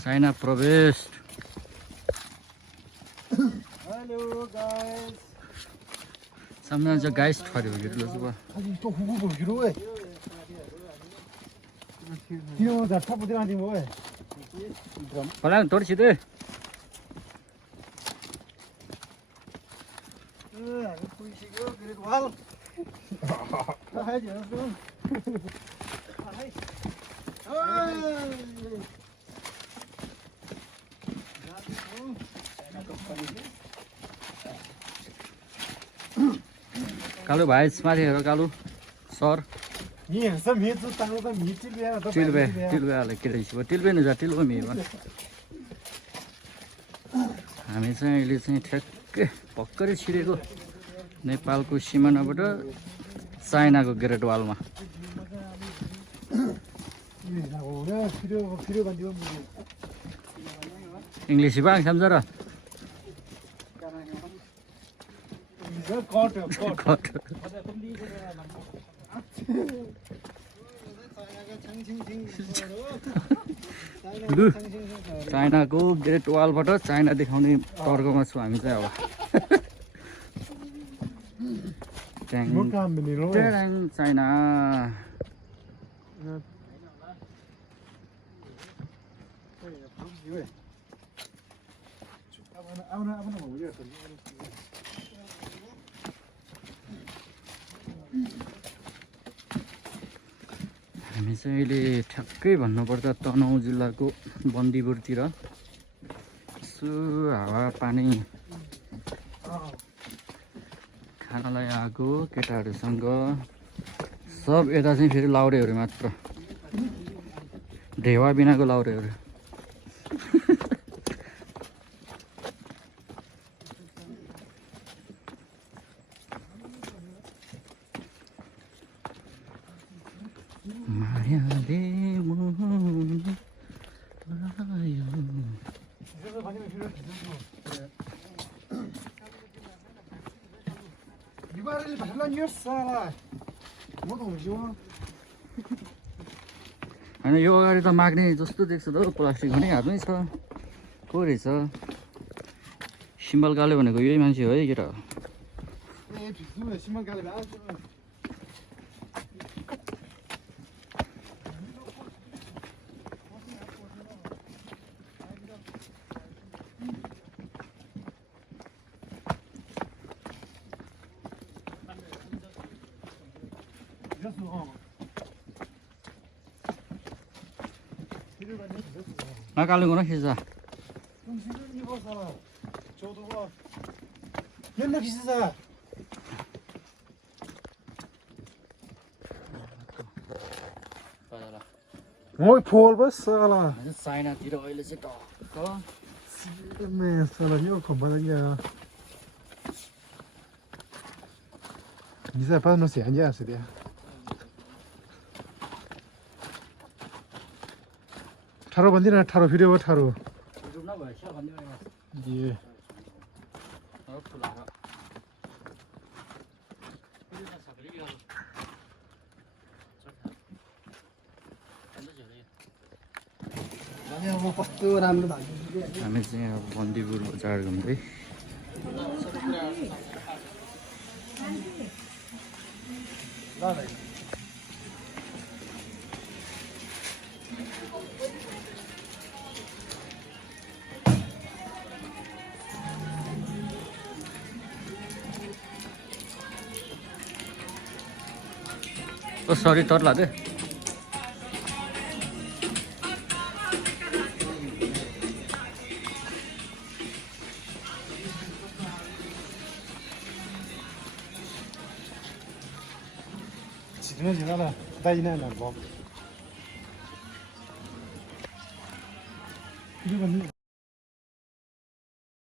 China प्रवेश Hello guys. सामने 저 가이스트 파리 여기로 봐. 아니 또 후보 보기로 해. 이거 다 타보들 아니 뭐해. 빨랑 돌치들. 보이시고 그래도 와. 하지 않았어. कालु भाइ माथि हेर कालु सर टिलबे हाले केटाइसी भयो टिलबे नि जा टिलबे मि भन हामी चाहिँ अहिले चाहिँ ठ्याक्कै भर्खरै छिरेको नेपालको सिमानाबाट चाइनाको ग्रेट वालमा English bác tham gia rồi चाइनाको ग्रेट वालबाट चाइना देखाउने तर्कमा छु हामी चाहिँ अब चाइना हामी चाहिँ अहिले ठ्याक्कै भन्नुपर्दा तनहुँ जिल्लाको बन्दीपुरतिर यसो हावा पानी खानालाई आएको केटाहरूसँग सब यता चाहिँ फेरि लाउरेहरू मात्र ढेवा बिनाको लाउरेहरू मायाले मन लायो होइन यो अगाडि त माग्ने जस्तो देख्छ त प्लास्टिक पनि हातमै छ को रहेछ सिम्बल काले भनेको यही मान्छे हो है केटा 나가는 거나 희자. 연락 있으사. Ngồi phô bớt sợ là. China thì rồi là sẽ có. Mẹ sợ là nhiều không bao giờ. Như thế phải nó sẽ như thế đấy. 타로 반디나 타로 필요 타로. 예. हामी चाहिँ अब बन्दीपुर बजार घुम्दै Oh sorry tot lah deh. 지금은 지나라. 다이나 나 뭐. 이거